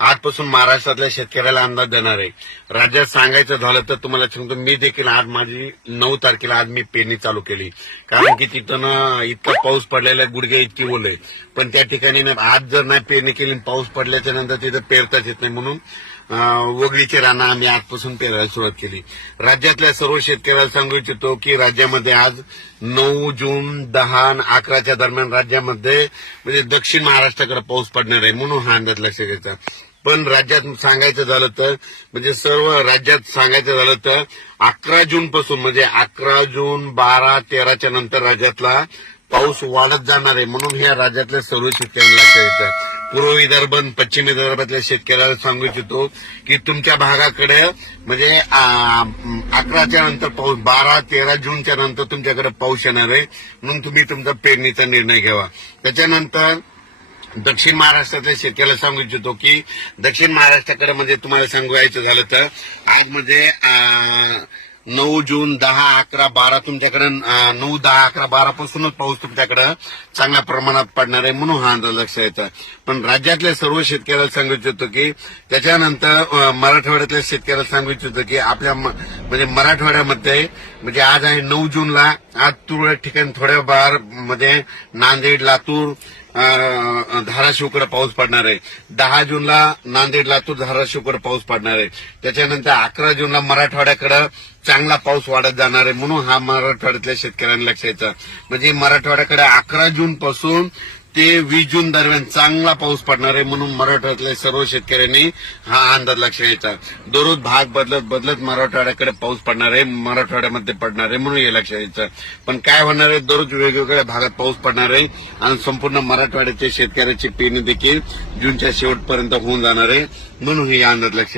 आजपासून महाराष्ट्रातल्या शेतकऱ्याला अंदाज देणार आहे. राज्यात सांगायचं झालं तर तुम्हाला सांगतो मी देखील आज माझी नऊ तारखेला आज मी पेरणी चालू केली. कारण की तिथं ना इतका पाऊस पडलेला आहे, गुडघे इतकी ओले. पण त्या ठिकाणी आज जर नाही पेरणी केली पाऊस पडल्याच्या नंतर तिथं पेरताच येत नाही म्हणून. वगळीचे रानं आम्ही आजपासून पेरायला सुरुवात केली. राज्यातल्या सर्व शेतकऱ्याला सांगू इच्छितो की राज्यामध्ये आज नऊ जून दहा अकराच्या दरम्यान राज्यामध्ये म्हणजे दक्षिण महाराष्ट्राकडे पाऊस पडणार आहे म्हणून हा अंदाज लक्ष घ्यायचा पण राज्यात सांगायचं झालं तर म्हणजे सर्व राज्यात सांगायचं झालं तर अकरा जून पासून म्हणजे अकरा जून बारा तेराच्या नंतर राज्यातला पाऊस वाढत जाणार आहे म्हणून ह्या राज्यातल्या सर्व शेतकऱ्यांना लक्षात घ्यायचं पूर्व विदर्भ आणि पश्चिम विदर्भातल्या शेतकऱ्याला सांगू इच्छितो की तुमच्या भागाकडे म्हणजे अकराच्या नंतर पाऊस बारा तेरा जूनच्या नंतर तुमच्याकडे पाऊस येणार आहे. म्हणून तुम्ही तुमचा पेरणीचा निर्णय घ्यावा. त्याच्यानंतर दक्षिण महाराष्ट्रातल्या शेतकऱ्याला सांगू इच्छितो की दक्षिण महाराष्ट्राकडे म्हणजे तुम्हाला सांगायचं झालं तर आज म्हणजे नऊ जून दहा अकरा बारा तुमच्याकडे नऊ दहा अकरा बारा पासूनच पाऊस तुमच्याकडे चांगल्या प्रमाणात पडणार आहे म्हणून हा अंदाज लक्षात येतं. पण राज्यातल्या सर्व शेतकऱ्याला सांगू इच्छितो की त्याच्यानंतर मराठवाड्यातल्या शेतकऱ्याला सांगू इच्छितो की आपल्या म- म्हणजे मराठवाड्यामध्ये म्हणजे आज आहे नऊ जूनला आज तुरळक ठिकाणी थोड्या बारमध्ये नांदेड लातूर धाराशिवकडे पाऊस पडणार आहे. दहा जूनला नांदेड लातूर धाराशिवकडे पाऊस पडणार आहे. त्याच्यानंतर अकरा जूनला मराठवाड्याकडे चांगला पाऊस वाढत जाणार आहे. म्हणून हा मराठवाड्यातल्या शेतकऱ्यांना लक्षायचा म्हणजे मराठवाड्याकडे अकरा जून पासून ते वीस जून दरम्यान चांगला पाऊस पडणार आहे म्हणून मराठवाड्यातल्या सर्व शेतकऱ्यांनी हा अंदाज लक्ष घ्यायचा दररोज भाग बदलत बदलत मराठवाड्याकडे पाऊस पडणार आहे मराठवाड्यामध्ये पडणार आहे म्हणून हे लक्ष घ्यायचं पण काय होणार आहे? दररोज वेगवेगळ्या भागात पाऊस पडणार आहे आणि संपूर्ण मराठवाड्याच्या शेतकऱ्याची पेरणी देखील जूनच्या शेवटपर्यंत होऊन जाणार आहे म्हणून हे अंदाज लक्ष